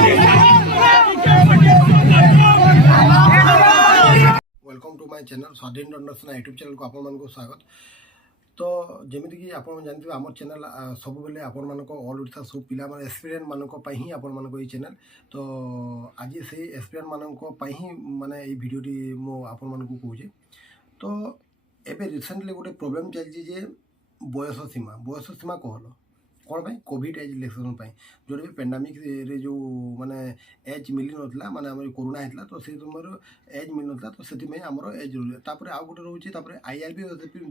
Welcome to my channel स्वाधीन दंडसेना YouTube channel को आपण मानक स्वागत। तो जमीती कि आप जानते आम चैनल सब बेले आपण मानक ऑल ओडिशा सब पिला माने एस्पिरेंट मानक ही आपण मानक ये चैनल। तो आज से एस्पिरेंट मानक ही माने ये वीडियोटी मो आपण मानक कहूँ। तो एबे रिसेंटली गोटे प्रोब्लेम चलती जे बयस सीमा कहल कौन पाई कोविड एज रिलेक्सेशन जोटा भी पेंडेमिक रे जो माने एज मिली नथला माने हमर कोरोना हेतला तो से समय एज मिल नथला तो सेति में हमर एज तापर आउ गोटे रहउची तापर आईआरबी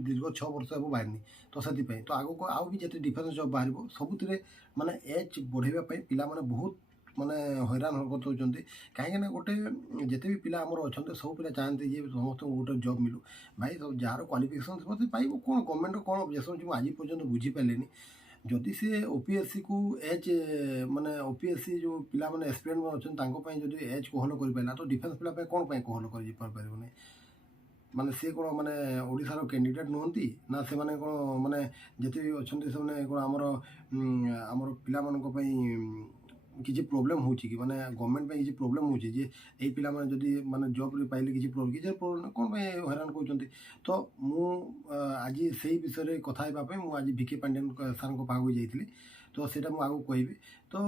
दीर्घ 6 वर्ष अब बाहरनी तो सेति पे तो आगो को आउ भी जते डिफरेंस जॉब बाहरबो सबुतिरे माने एज बढ़ेबा पई पिला माने बहुत माने हैरान हरकत होचंती कहीं गोटे जिते भी पिला आमर अच्छा सब पिला चाहते जे समस्त गोटे जॉब मिलू भाई जार क्वालिफिकेशन समझते पाइब कौन गवर्नमेंट कौन ऑब्जेक्शन जो आज पर्यटन बुझीपारे जदि से ओपीएससी को एज माने ओपीएससी जो पिला माने एस्पिरेंट अच्छा जदि एज कोहल कर तो डिफेन्स पिला कौन कोहल कर माने से कौन माने ओडिशार कैंडिडेट नुहति ना से माने कौन माने जिते भी अच्छा से कौन आमर पिला मानक किसी प्रोब्लेम हो कि माने गवर्नमेंट किसी प्रोब्लेम हो जे यही पिला माने जदि माने जॉब पाइले किसी प्रोब्लेम कौन हैरान कहते तो मु आज से विषय कथा मु आज भिके पांडियन सर पाक जाइए तो सेटा मु आगु कहबी। तो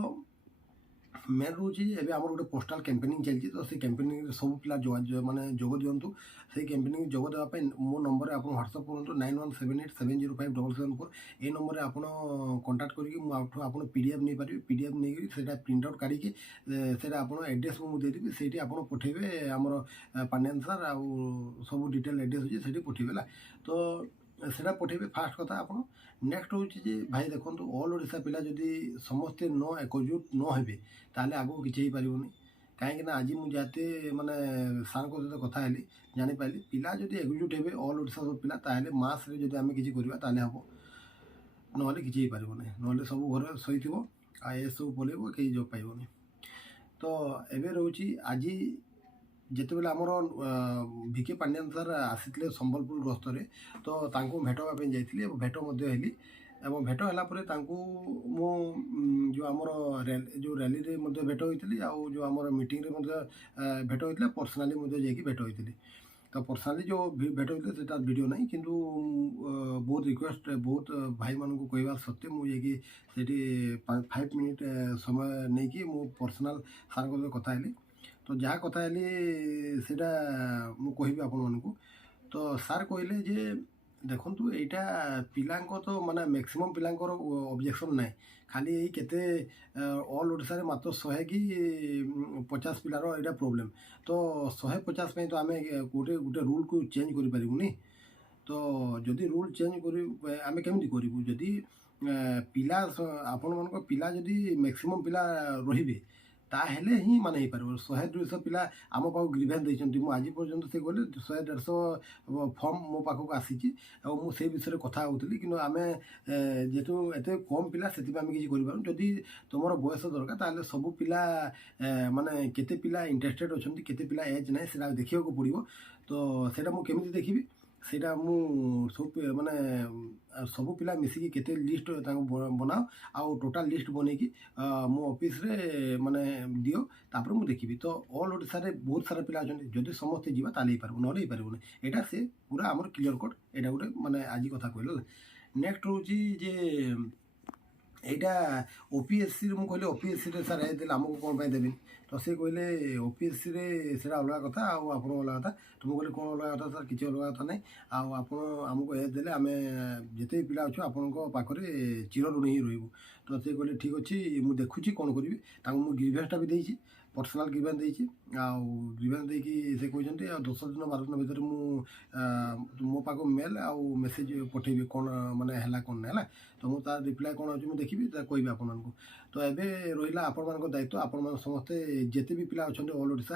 मेन रोचे एवं आम गोटे पोस्टाल कैंपेनिंग चलती तो से कैंपेनिंग सब पिला माने जोग दिंतु से कैंपेनिंग जोग देवाई मो नंबर आप व्हाट्सअप करूँ 9178705704 ये नंबर आप कंटाक्ट करके आप पीडीएफ नहीं पारे पीडीएफ नहीं से प्रिंट आउट काढ़ी आप एड्रेस मुझे से आप पठेबे आमर पांडियन सर आ सब डिटेल एड्रेस अच्छे से पठेबे तो सेटा पठेबे फास्ट कथा आप नेक्स्ट हूँ भाई देखो ऑल ओडिशा पिला जदि समस्ते न एकजुट न हेबे ताले आगो किछि पारिबोनी कहीं आज मुझे माने सार सहित कथा हेली जानी पाइली पिला जदि एकजुट हेबे ऑल ओडिशा सब पिला ताले मास रे जदि आमे किछि करबा ताले हबो नहले किछि पारिबोनी नहले सब घर सहीथिबो आ ए सब बोलेबो केही जॉब पाइबोनी। तो एबे रहउची आज जिते बेले आमर भिके पांडियन सर आसी संबलपुर गस्तर तो भेटवाई जाइए भेट हेली और भेट है मो जो आमर जो रैली रे भेट होती जो आमर मीटिंग रे भेट होता पर्सनाली जाकि भेट होती तो पर्सनाली जो भेट होते से वीडियो नहीं किंतु बहुत रिक्वेस्ट बहुत भाई मान को कहवा सत्वे मुझे 5 मिनिट समय नहीं कि पर्सनाल सार कथा हेली तो जहाँ कथा हेली से मुझे आपण मानक तो सार कहले जे देखु यहाँ पिला तो माने मैक्सिमम पिला ऑब्जेक्शन ना खाली यही केते ऑल ओडिशा रे मात्र 100 कि 50 पिलार यहाँ प्रोब्लेम तो 150 तो आम गोटे गोटे रूल को चेंज कर पारूनी तो जदि रूल चेंज कर आम केमी करूँ जदि पिला आपण मान पिला जदि मैक्सिमम पिला रही ताहेले ही माने ही पार 100-200 पिला आम पाक ग्रीवेंस देइछन्ती मु आज पर्यंत से गले 100-150 फॉर्म मो पाखक आसी और मुझे विषय कथा होती कि आम जेहेतु एत कम पिला से आम किसी करूँ जदि तुम बयस दरकार ताले सब पिला माने केते पिला इंटरेस्टेड अच्छा केते पिला एज ना से देखा पड़ो तो सेटा मु केमिति देखिबी सेटा मु सब माने सब पिला मिसिकी केते लिस्ट बनाओ आउ टोटाल लिस्ट बनईकी मो ऑफिस रे माने दियो तापर मु देखिबी तो ऑल ओडिशा रे बहुत सारा पिला अछन जदि समस्त जीवा ताले पारबो नले पारबो एटा से पूरा हमर क्लियर कट एटा गोटे माने आज कथा कहल। नेक्स्ट होची जे यहाँ ओपीएससी मुझे कहले ओपीएससी रे सार देते आमको कौन पाई देबी तो से कहले ओपीएससी रे से अलग कथा आप अलग कथा तो मुझे कहले कौन अलग कथा सर किसी अलग कथा नहीं आमको एज देले आम जिते पिला अच्छे आपण पाखे चिर ऋणी ही रही तो से कहले ठीक अच्छे मुझे देखुची कौन करी मुझे ग्रीवेंसटा भी देती पर्सनाल ग्रीवेंस देती ग्रीवेंस देकी से कहते 10 दिन 12 दिन भर मो पाक मेल आउ मेसेज पठेबी कौन माने हैला कौन है तो मुझे तार रिप्लाई कौन अच्छे मुझे देखी कहि आपण तो एबे रहा आपण मान दायित्व आपण समस्ते जिते भी पिला अच्छा ऑल ओडिशा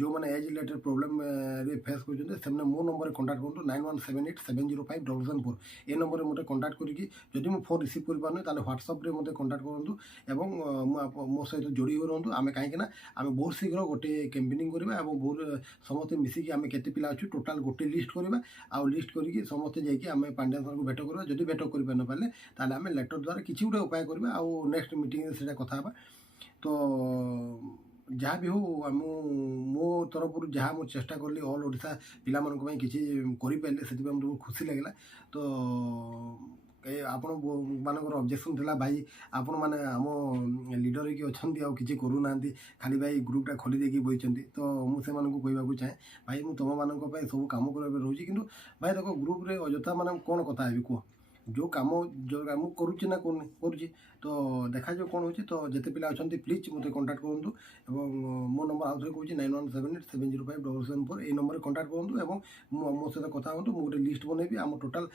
जो मैंने एज रिलेटेड प्रोब्लेम रे फेस कर मो नंबर कंटाक्ट करूँ 9178705704 ये नंबर मत कंटाक्ट करके जदि मुझे फोन रिसीव कर पारे तो व्हाट्सअप रे मत कंटाक्ट करूँ मो सहित जोड़ी रुहतु आम कहीं आम बहुत शीघ्र गोटे कैंपेनिंग करवा बहुत समस्ते मिसिकी आम केते पिला अच्छे टोटाल गोटे लिस्ट करवा आउ लिस्ट करके समस्ते जाकि आम पांड्या सर को भेट करवा जदि भेट कर न पारे ताले आम लेटर द्वारा किसी गोटे उपाय करवा आउ नेक्स्ट मीटिंग से कथा तो जहाँ भी हो मो तरफ जहाँ मुझे चेष्टा कली ऑल ओडिशा पिला मानक पई किछि करि पाइले सेति पे हमको खुशी लागला। तो आपण मानकर ऑब्जेक्शन थिला भाई आपण माने आम लीडर की अच्छी आउ किछि करू नांती खाली भाई ग्रुपटा खोली देकी बइचंती। तो मु से मानक कहबाकू चाहे भाई मु तुम मानक पई सब काम करबे रहउची किंतु भाई देखो ग्रुप रे अजथा माने कोन कथा हेबी को जो काम करुच्ची ना करुच्ची तो देखा जो कौन होची। तो जिते पिला अच्छा प्लीज मत कंटाक्ट करूँ और मो नंबर आउ थे कहूँ 9178705704 ये नंबर कंटाक्ट करूँ और मो सहित कथा हूँ। मुझे लिस्ट बनैबी आम टोटाल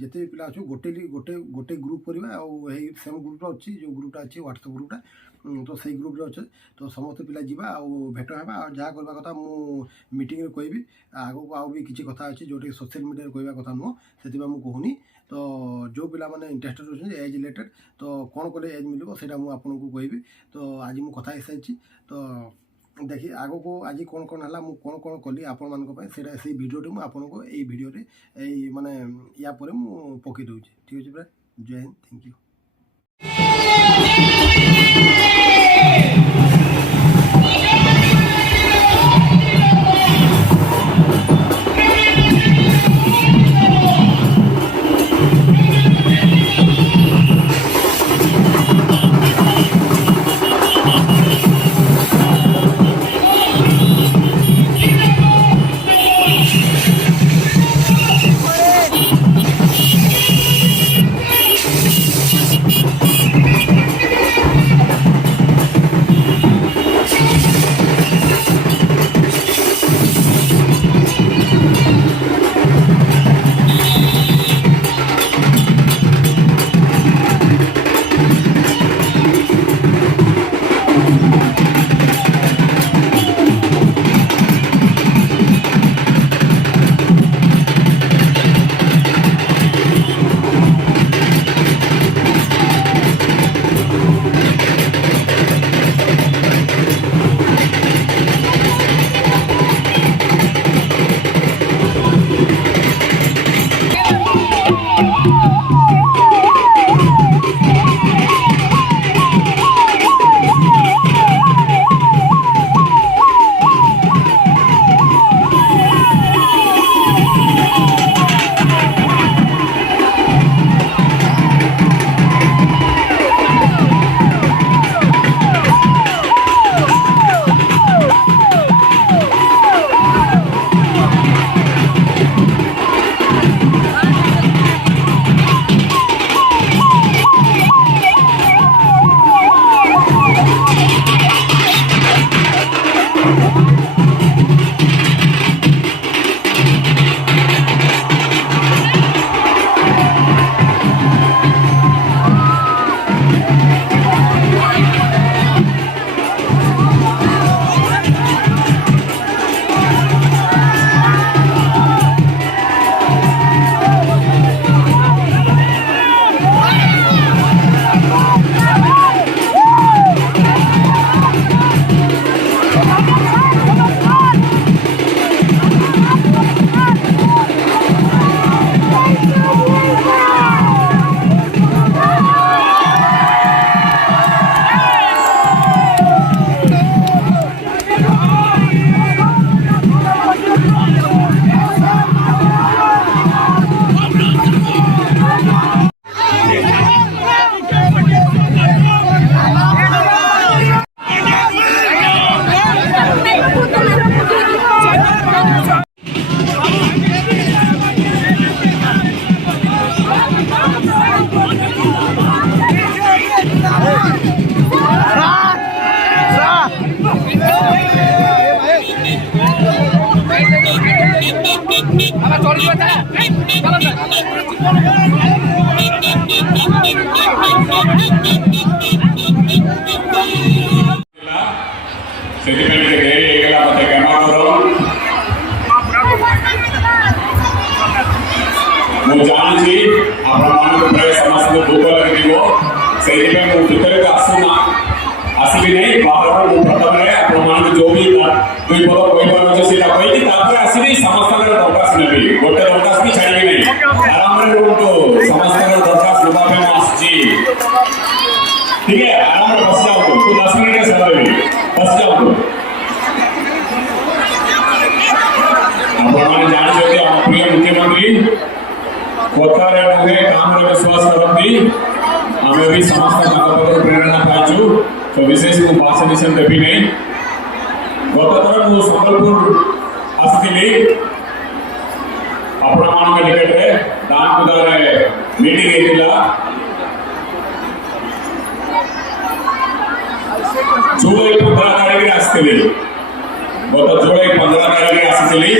जिते भी पिला अच्छे गोटे गोटे गोटे ग्रुप करवा सेम ग्रुप अच्छी जो ग्रुपटा अच्छी व्हाट्सएप ग्रुपटा तो सही ग्रुप अच्छे तो समस्त पिला जीवा भेट होगा जहाँ करवा कथा मु मीटिंग कहबी आगो आउ भी किसी कथा अच्छी जोटे सोशल मीडिया कहवा कथा नुह से कहूनी। तो जो पिला माने इंटरेस्टेड होती एज रिलेटेड तो कौन कले एज मिलो से आपको कहबी। तो आज मुझे कथा सारी तो देखिए आग को आज कौन कौन है कौन कौन कली आपण मान से भिडियो मुझको यही भिडियो माने या पर मु पकई दूँ। ठीक अच्छे पूरा जय हिंद थैंक यू। आसबि नहीं बाहर प्रथम आप जो भी दुई पद कही आसबि समस्त दरखास्त ने गोटे दरखास्त भी छाड़ी नहीं आराम समस्त दरखास्त देवाई आसी ठीक है आराम बस जाओ 10 मिनट बस जाओ। विश्वास करती आम भी समस्त प्रेरणा पाइचु तो विशेष को भाषण देवी नहीं गत थर मु संबलपुर आसती आपण मान निकट में दान मीटिंग जुलाई 15 तारीख आसती गत जुलाई 15 तारीख आसी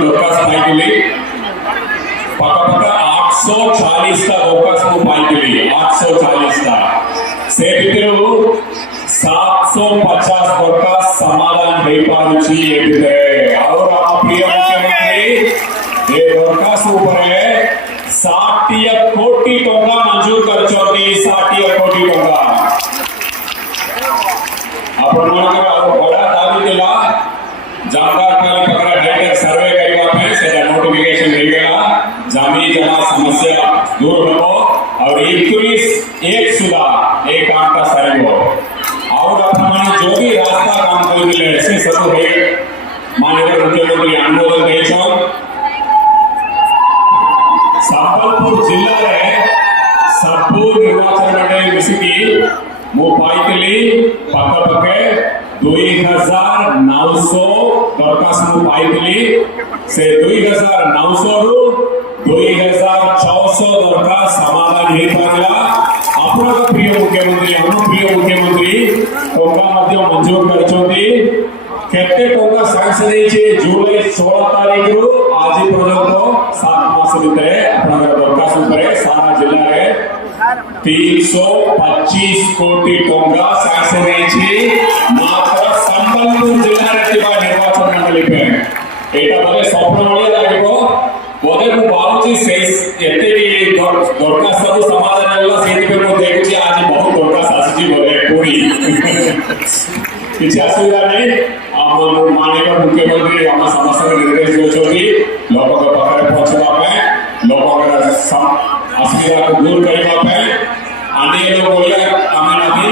दरखास्त पाई पक्का 840 दरखास्त पाई 840 से भर 750 दरखास्त समाधान हो पारे और प्रिय मुख्यमंत्री ये दरखास्त उपरे 60 कोटी टंका मंजूर कर 60 कोटी टंका आपण बड़ा दाबी देला जानकार खाली पकड़ा डायरेक्ट सर्वे करबा पे से नोटिफिकेशन दे गया जमीन जमा समस्या दूर हो और 21 सुधा एक काम का सही हो और अपना जो भी रास्ता काम कर दिले से सब है माननीय मुख्यमंत्री अनुमोदन देछो संबलपुर जिला रे सबू निर्वाचन मंडली मिसिकी मो पाइतली पक्के 2900 दरखास्त मु पाइतली से 2900 रु 2600 दरखास्त समाधान हो पारा आपन प्रिय मुख्यमंत्री हम प्रिय मुख्यमंत्री टंका मध्य मंजूर करछोती केते टंका सैंक्शन हेछि जुलाई 16 तारीख रु आज पर्यंत 7 मास भितर आपन दरखास्त उपरे सारा जिल्ला रे 325 कोटी टंका सैंक्शन हेछि मात्र संबलपुर जिल्ला रे थिबा निर्वाचन मंडली पे एटा बोले स्वप्न भली लागिबो बोले मु भाबुची से एते दरखास्त सब समाधान होला सेति पे मु देखुची आज बहुत दरखास्त आसी बोले पूरी किसी असुविधा नहीं हम माननीय मुख्यमंत्री हम समस्त निर्देश देछोती लोक के पाखरे पहुंचबा पे लोक के असुविधा को दूर करबा पे अन्य लोग बोले आमे नदी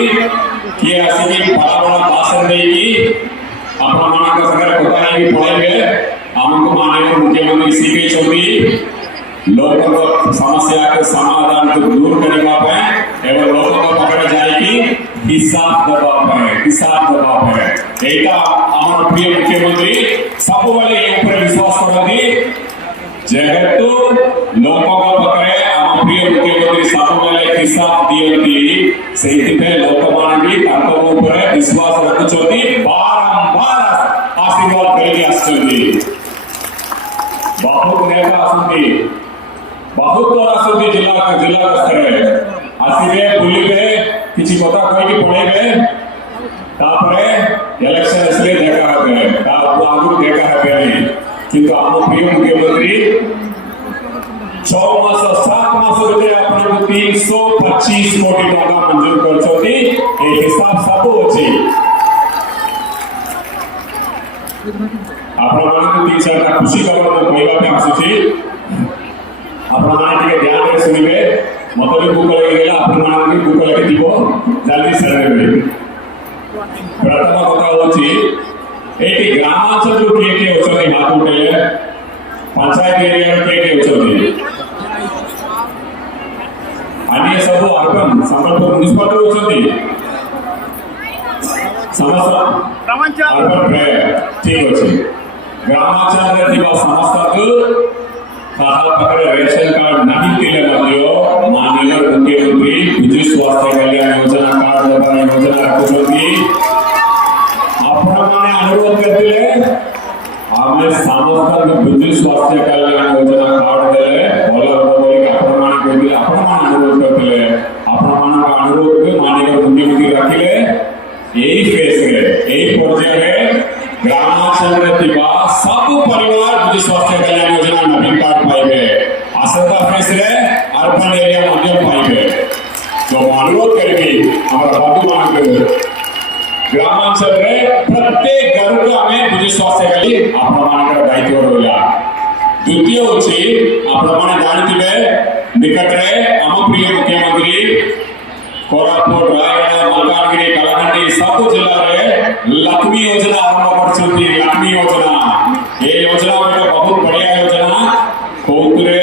कि आसी बड़ा बड़ा भाषण देगी आपण मानक संगे कोता नहीं पड़ेबे हमको माननीय मुख्यमंत्री सीखे चौधरी लोगों को समस्या के समाधान को दूर करने पे एवं लोगों को पकड़ जाएगी हिसाब दबा पे एटा हमारा प्रिय मुख्यमंत्री सब वाले ऊपर विश्वास करती जेहेतु लोगों को पकड़े हम प्रिय मुख्यमंत्री सब वाले हिसाब दियती सेति पे लोक मान भी ताको ऊपर विश्वास रखुचोती बारंबार आशीर्वाद करके आसुदी बहुत नेता आसुदी बहुत आसुदी जिला स्तरे आसीबे बुलिबे किछि कथा कहि पड़ेबे तापरे इलेक्शन इसलिए देखा है ता आगु देखा है नहीं किंतु हम प्रिय मुख्यमंत्री 6 मास 7 मास भीतर अपन 325 कोटी टका मंजूर करछोती ए हिसाब सब अछि आपण मानक 3-4 खुशी खबर कहबा पे आसुची आपण माने के ध्यान रे सुनिबे मते भी बुक लगे गेला आपण माने भी बुक लगे दिबो जल्दी सर्वे करी प्रथम कथा होची एटी ग्रामांचल जो के होचती हाथ उठेले पंचायत एरिया के होचती अन्य सब अर्बन संबलपुर म्युनिसिपालिटी होचती समस्त अर्बन रे ठीक होची ग्रामांचल रे दिबा समस्त खाता पकड़े रेशन कार्ड नहीं दिले मध्य माननीय मुख्यमंत्री बिजु स्वास्थ्य कल्याण योजना कार्ड देवा योजना रखुछती आपण माने अनुरोध करथिले आमे समस्त बिजु स्वास्थ्य कल्याण योजना कार्ड देले भला बोली आपण माने कहथिले आपण माने अनुरोध करथिले आपण माने अनुरोध के माननीय मुख्यमंत्री रखिले एई फेस रे एई पर्याय रे ग्रामांचल रे थिबा सब परिवार बिजु स्वास्थ्य कल्याण योजना नवीन कार्ड पाइबे आसंता फेस रे अर्बन एरिया मध्य पाइबे तो अनुरोध करबी हमर बाबू मान के ग्रामांचल रे प्रत्येक घर को हमें बिजु स्वास्थ्य कल्याण आपण मान के दायित्व रहला द्वितीय होची आपण मान जानथिबे निकट रे हम प्रिय मुख्यमंत्री कोरापुट रायगढ़ मलकानगिरी कलाहांडी सब जिला रे लक्ष्मी योजना आरंभ करछथि लक्ष्मी योजना ये योजना में बहुत बढ़िया योजना कोतरे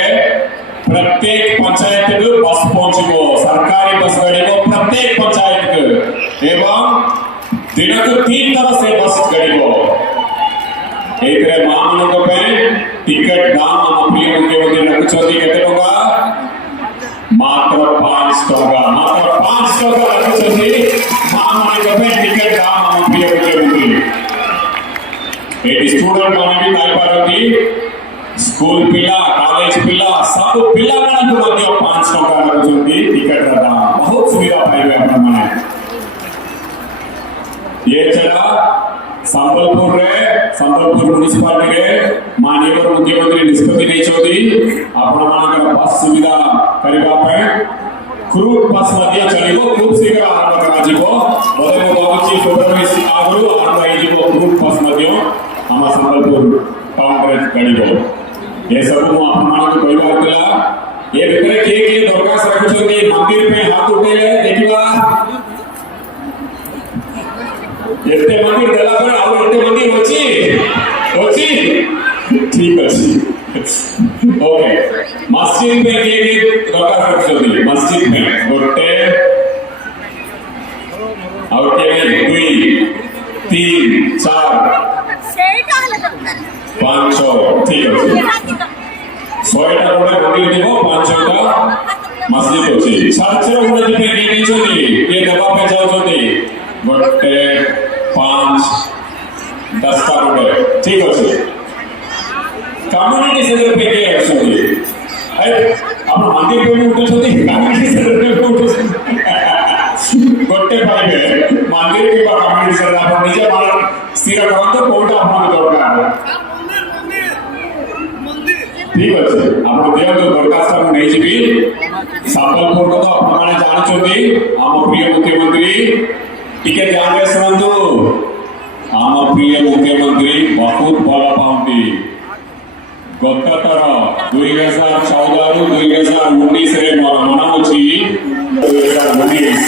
एवं दिन को 3 तरह से बस गड़िबो एक रे मामनक पे टिकट दाम हम प्रिय मुख्यमंत्री रखुछथि केते टका मात्र 5 टका रखुछथि मामनक पे टिकट दाम हम प्रिय मुख्यमंत्री ए स्टूडेंट माने भी ताई पारती स्कूल पिला कॉलेज पिला सब पिला माने मध्य 5 टका रखुछथि टिकट दाम बहुत सुविधा पाइबे आपण माने ये चला संबलपुर म्युनिसिपालिटी रे माननीय मुख्यमंत्री निष्पत्ति नहीं आपण मानकर बस सुविधा करबा पे क्रूज बस मध्य चलिबो खूब शीघ्र आरंभ करा जिवो बोले मो बाबूजी फेब्रुआरी आगु आरंभ होई जिवो क्रूज बस मध्य हम संबलपुर टाउन रे गड़िबो ये सब मो आपण मानकर कहबा होतला ये भितरे के दरखास्त रखुछथि मंदिर पे हाथ उठेले देखिबा एते मंदिर देला पर आउ एते मंदिर होची ठीक अछि ओके मस्जिद में के दरकार करछथि मस्जिद में गोटे और के 2 3 4 5 ठीक अछि 100 टा गोटे मंदिर दिबो 5 टा मस्जिद होची साचर उन्नति पे के छथि ये दबा पे जाउछथि गोटे 5 10 का गोटे ठीक अछि कम्युनिटी सेंटर पे के अछि आपण मंदिर पे उठे छथि कम्युनिटी सेंटर पे उठे गोटे पाइबे मंदिर के बा कम्युनिटी सेंटर आपण निजे मान स्थिर करंत कोटा आपण दरकार ठीक अछि आपण देव दरखास्त हम नै जिबी संबलपुर को तो आपण माने जानछथि हम प्रिय मुख्यमंत्री टिके ध्यान रे सुनंतु आम प्रिय मुख्यमंत्री बहुत भल पाती गत थर 2014 रु 2019 रे मोर मन अछि 2019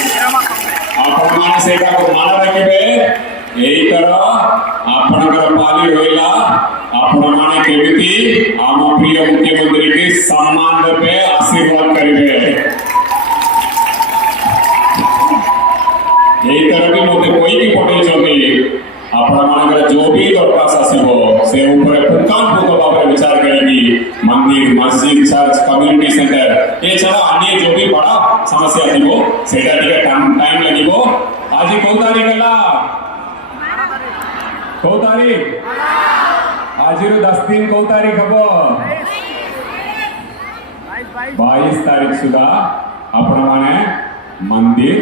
आपण माने सेटा को मान रखिबे एई तरह आपनकर पाली होइला आपण माने केमिति आम प्रिय मुख्यमंत्री के सम्मान देबे आशीर्वाद करिवे यही तरह की मते कोई भी पटे चली आपण मानकर जो भी दरखास्त आसीबो से ऊपर पुंखानुपुंख भाव विचार करेगी मंदिर मस्जिद चर्च कम्युनिटी सेंटर ये छड़ा अन्य जो भी बड़ा समस्या थिबो सेटा टिके टाइम लागिबो आज को तारीख हला को तारीख आज रो 10 दिन को तारीख हबो 22 तारीख सुधा आपण माने मंदिर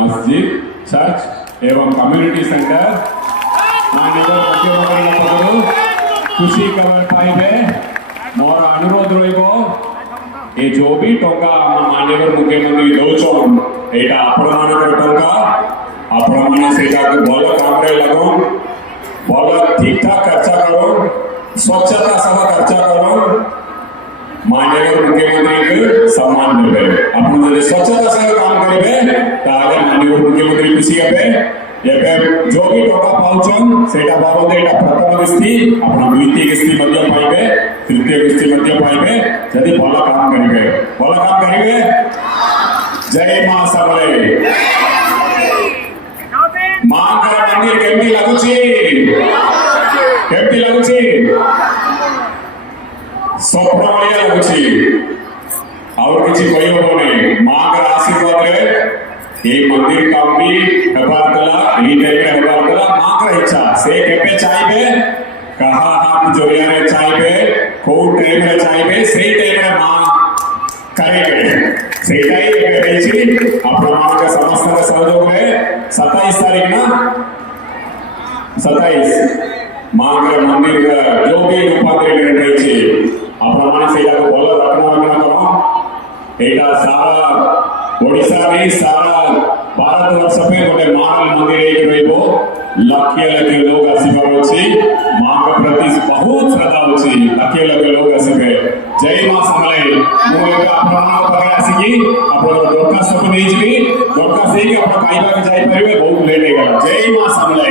मस्जिद चर्च एवं कम्युनिटी सेंटर खुशी खबर पाइबे मोर अनुरोध रहिबो ए जो भी टंका माननीय मुख्यमंत्री दौछन एटा आपण मानकर टंका आपण माने सेटा के भल काम रे लगो भल ठीक ठाक खर्चा करो स्वच्छता सह खर्चा करो माननीय मुख्यमंत्री के सम्मान देबे आपण जदि स्वच्छता सह काम करिबे ताले माननीय मुख्यमंत्री खुशी हेबे एबे जो भी टका पाउछन सेटा बाबद एटा प्रथम किस्ती आपण द्वितीय किस्ती मध्य पाइबे तृतीय किस्ती मध्य पाइबे जदि भल काम करिबे जय मां सबले मां का मंदिर केमती लागुची स्वप्न भलिया लागुची और किसी कही हबो नहीं मां का आशीर्वाद रे ये मंदिर काम भी हेबार कला ई टाइम रे हेबार कला मां का इच्छा से केपे चाइबे कहा हाथ जोड़िया रे चाइबे को टाइम रे चाइबे सेही टाइम रे मां करेबे सेटाई कहैछि आपण मां का समस्त सहयोग रे 27 तारीख ना 27 मां के मंदिर जो भी रूपांतरण रही आपण माने सेटा को बोल रखना करो एटा सारा ओडिशा में सारा भारत वर्ष में गोटे मां मंदिर एक रहबो लक्ष लोग आसीबार अछि मां के प्रति बहुत श्रद्धा अछि लक्ष लोग आसीबे जय मां समले मो एक आपण पाखे आसीकी आपण दरखास्त सब नै जिबी दरखास्त से कि आपण खाइबा के जाई परिबे बहुत लेट हे गेला जय मां समले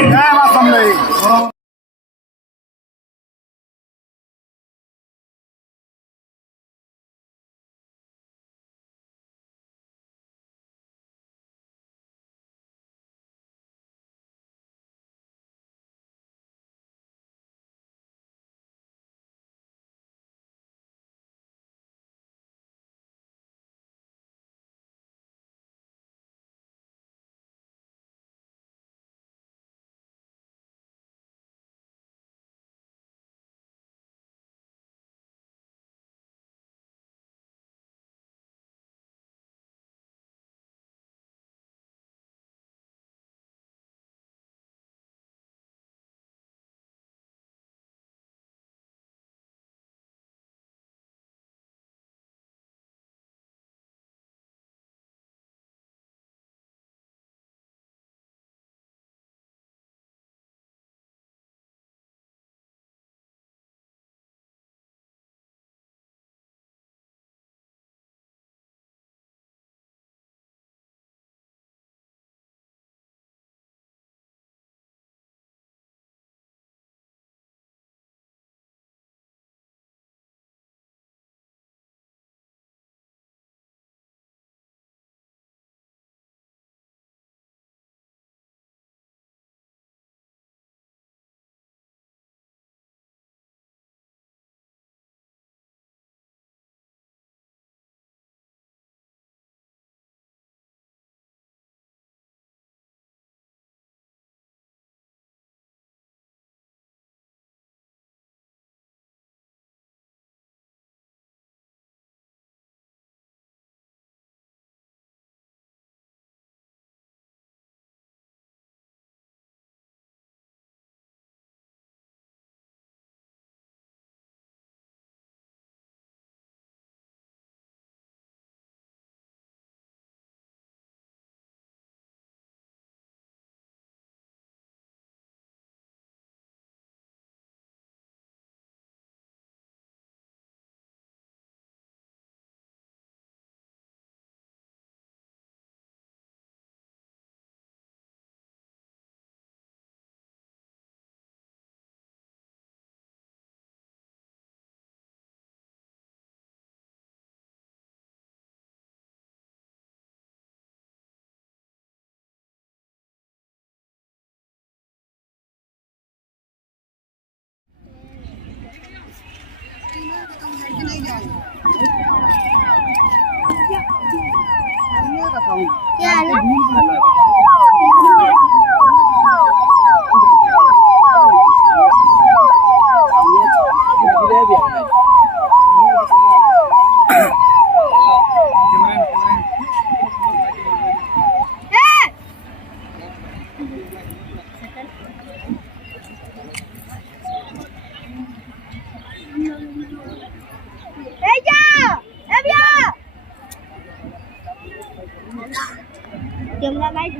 कैमरा लाइट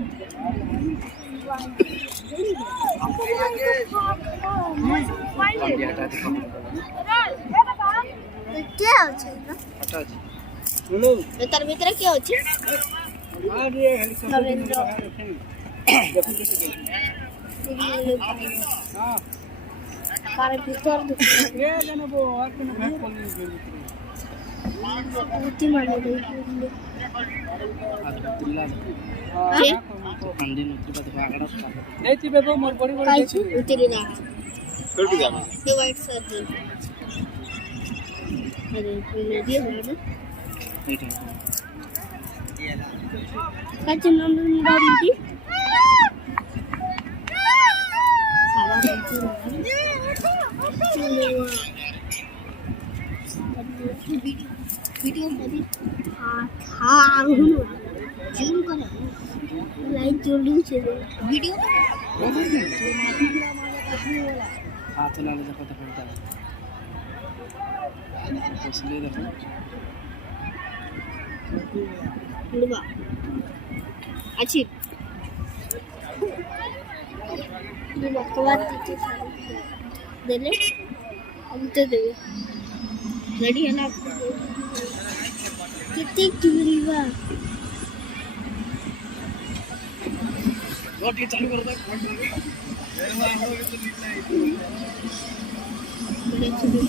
क्या আছে না তার ভিতরে কি আছে নরেন্দ্র কার ভিতর উতি মানে Pandian uti pada agak ada. Tiba tuh mau body body. कायची उतरी ना Kerja apa? ते वाईट सर्जन अरे तुला दे ना Itu. कायची नंदन गाडी साला वीडियो मध्ये हा जूम करा लाईट जोडून वीडियो हाथ लाल जगह तक पड़ता है. इसलिए देखो. लुबा अच्छी लुबा कवात दे ले अब तो दे रेडी है ना कितनी दूरी बा रोटी चालू कर दो.